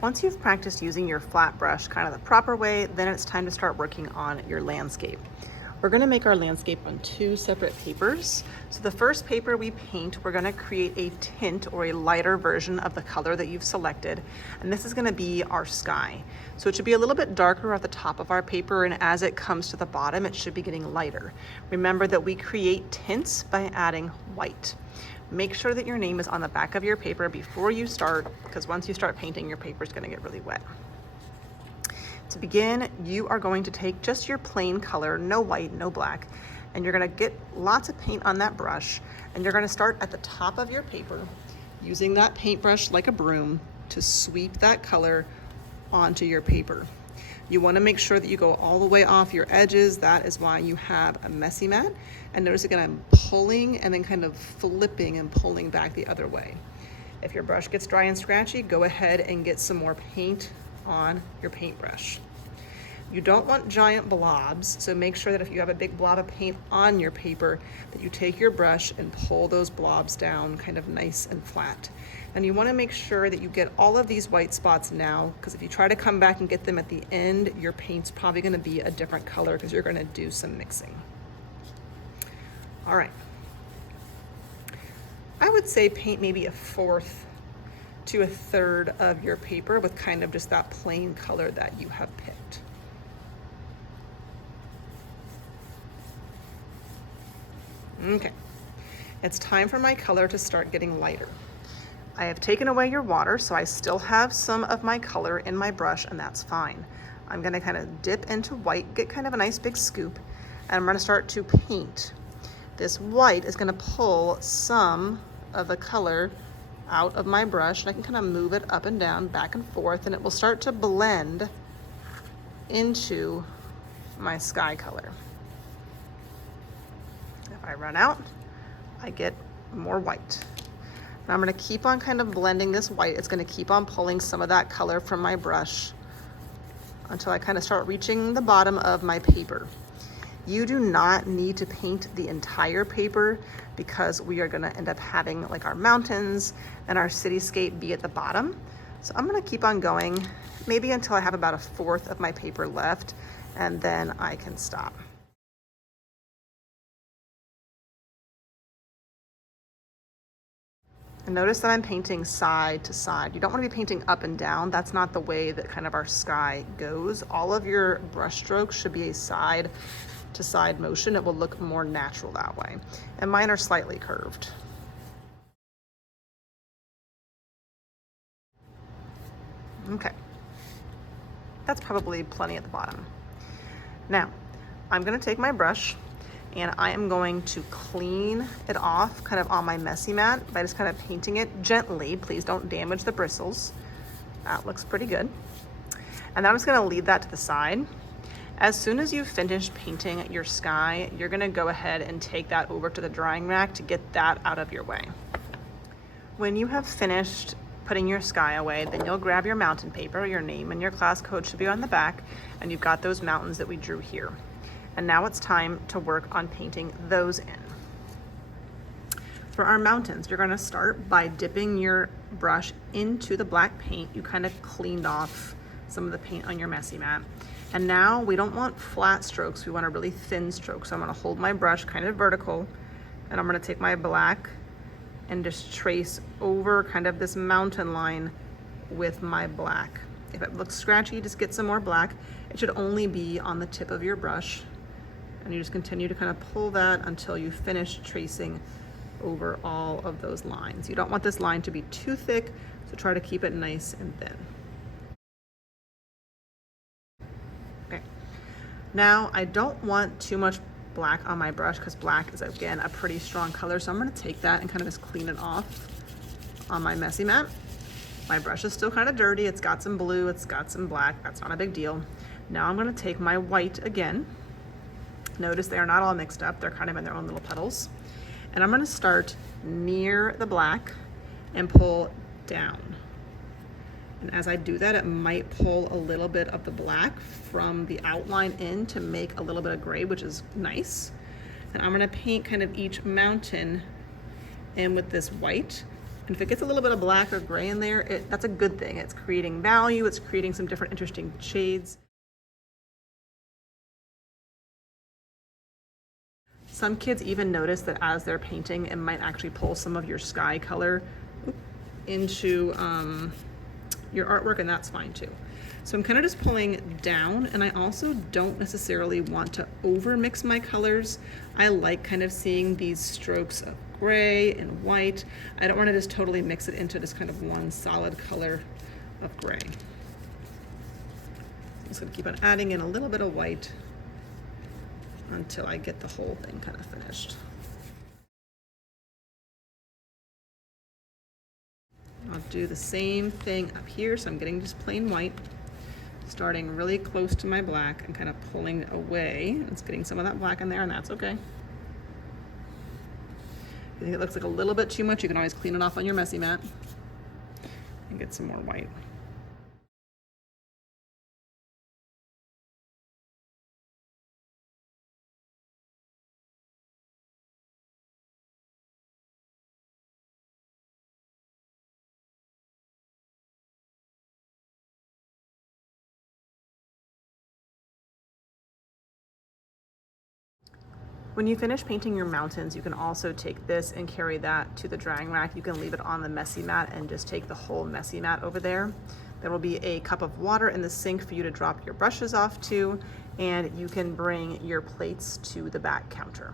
Once you've practiced using your flat brush kind of the proper way, then it's time to start working on your landscape. We're going to make our landscape on two separate papers. So the first paper we paint, we're going to create a tint or a lighter version of the color that you've selected. And this is going to be our sky. So it should be a little bit darker at the top of our paper, and as it comes to the bottom, it should be getting lighter. Remember that we create tints by adding white. Make sure that your name is on the back of your paper before you start, because once you start painting, your paper is going to get really wet. To begin, you are going to take just your plain color, no white, no black, and you're going to get lots of paint on that brush, and you're going to start at the top of your paper using that paintbrush like a broom to sweep that color onto your paper. You want to make sure that you go all the way off your edges. That is why you have a messy mat. And notice again, I'm pulling and then kind of flipping and pulling back the other way. If your brush gets dry and scratchy, go ahead and get some more paint on your paintbrush. You don't want giant blobs, so make sure that if you have a big blob of paint on your paper, that you take your brush and pull those blobs down kind of nice and flat. And you want to make sure that you get all of these white spots now, because if you try to come back and get them at the end, your paint's probably going to be a different color because you're going to do some mixing. All right. I would say paint maybe a fourth to a third of your paper with kind of just that plain color that you have picked. Okay, it's time for my color to start getting lighter. I have taken away your water, so I still have some of my color in my brush, and that's fine. I'm gonna kind of dip into white, get kind of a nice big scoop, and I'm gonna start to paint. This white is gonna pull some of the color out of my brush, and I can kind of move it up and down, back and forth, and it will start to blend into my sky color. If I run out, I get more white. And I'm gonna keep on kind of blending this white. It's gonna keep on pulling some of that color from my brush until I kind of start reaching the bottom of my paper. You do not need to paint the entire paper because we are gonna end up having like our mountains and our cityscape be at the bottom. So I'm gonna keep on going, maybe until I have about a fourth of my paper left, and then I can stop. And notice that I'm painting side to side. You don't want to be painting up and down. That's not the way that kind of our sky goes. All of your brush strokes should be a side to side motion. It will look more natural that way. And mine are slightly curved. Okay. That's probably plenty at the bottom. Now, I'm going to take my brush and I am going to clean it off kind of on my messy mat by just kind of painting it gently. Please don't damage the bristles. That looks pretty good. And then I'm just gonna leave that to the side. As soon as you finish painting your sky, you're gonna go ahead and take that over to the drying rack to get that out of your way. When you have finished putting your sky away, then you'll grab your mountain paper. Your name and your class code should be on the back, and you've got those mountains that we drew here. And now it's time to work on painting those in. For our mountains, you're gonna start by dipping your brush into the black paint. You kind of cleaned off some of the paint on your messy mat. And now we don't want flat strokes, we want a really thin stroke. So I'm gonna hold my brush kind of vertical, and I'm gonna take my black and just trace over kind of this mountain line with my black. If it looks scratchy, just get some more black. It should only be on the tip of your brush. And you just continue to kind of pull that until you finish tracing over all of those lines. You don't want this line to be too thick, so try to keep it nice and thin. Okay. Now, I don't want too much black on my brush because black is, again, a pretty strong color. So I'm gonna take that and kind of just clean it off on my messy mat. My brush is still kind of dirty. It's got some blue, it's got some black. That's not a big deal. Now I'm gonna take my white again. Notice they are not all mixed up. They're kind of in their own little petals. And I'm gonna start near the black and pull down. And as I do that, it might pull a little bit of the black from the outline in to make a little bit of gray, which is nice. And I'm gonna paint kind of each mountain in with this white. And if it gets a little bit of black or gray in there, that's a good thing. It's creating value, it's creating some different interesting shades. Some kids even notice that as they're painting, it might actually pull some of your sky color into your artwork, and that's fine too. So I'm kind of just pulling down, and I also don't necessarily want to over mix my colors. I like kind of seeing these strokes of gray and white. I don't want to just totally mix it into just kind of one solid color of gray. I'm just going to keep on adding in a little bit of white until I get the whole thing kind of finished. I'll do the same thing up here, so I'm getting just plain white, starting really close to my black and kind of pulling away. It's getting some of that black in there, and that's okay. If you think it looks like a little bit too much, you can always clean it off on your messy mat and get some more white. When you finish painting your mountains, you can also take this and carry that to the drying rack. You can leave it on the messy mat and just take the whole messy mat over there. There will be a cup of water in the sink for you to drop your brushes off to, and you can bring your plates to the back counter.